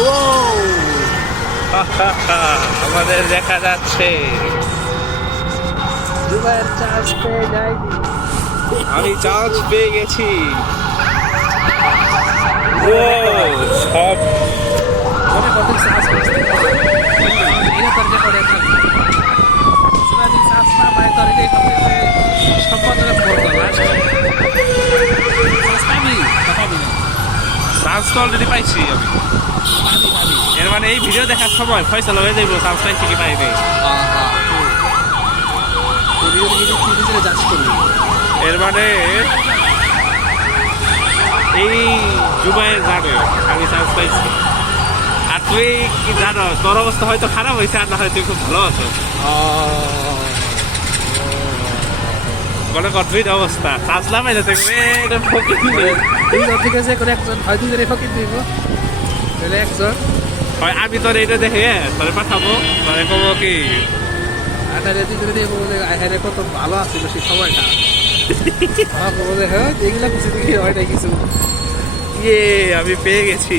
ও আমাদের দেখা যাচ্ছে। দুবার চার্জ পেয়ে যায়নি। আমি চান্স পেয়ে গেছি। ও সব মনে কত চার্জ করতে এটা তোর রেকর্ডে থাকবে। যদি চার্জ না পায় তোর এটাই করতে সম্পাদনে পড়তো লাস্ট চার্জ পাবি না পাবি না চান্স তো অলরেডি পাইছি আমি। পাবি পাবি। এর মানে এই ভিডিও দেখার সময় ফয়সালা হয়ে যাইব চান্স পাইছি কি পাইনি। এর মানে এই জুবাই জানে আমি চান্স পাইছি। আর তুই কি জানো, তোর অবস্থা হয়তো খারাপ হয়েছে, আর না হয় তুই খুব ভালো আছো। মনে কর তুই অবস্থা চান্স না পাইলে ঠিক আছে করে একজন হয় দুজনে ফকির দিব তাহলে একজন হয় আমি তোর এইটা দেখে তোরে পাঠাবো, তোরে কবো কি দুজনে দিয়ে বলবো যে আরে কত ভালো আছিল সেই সময়টা। আমার বলবো যে হ্যাঁ এগুলা কিছু দেখি হয় না কিছু। ইয়ে আমি পেয়ে গেছি।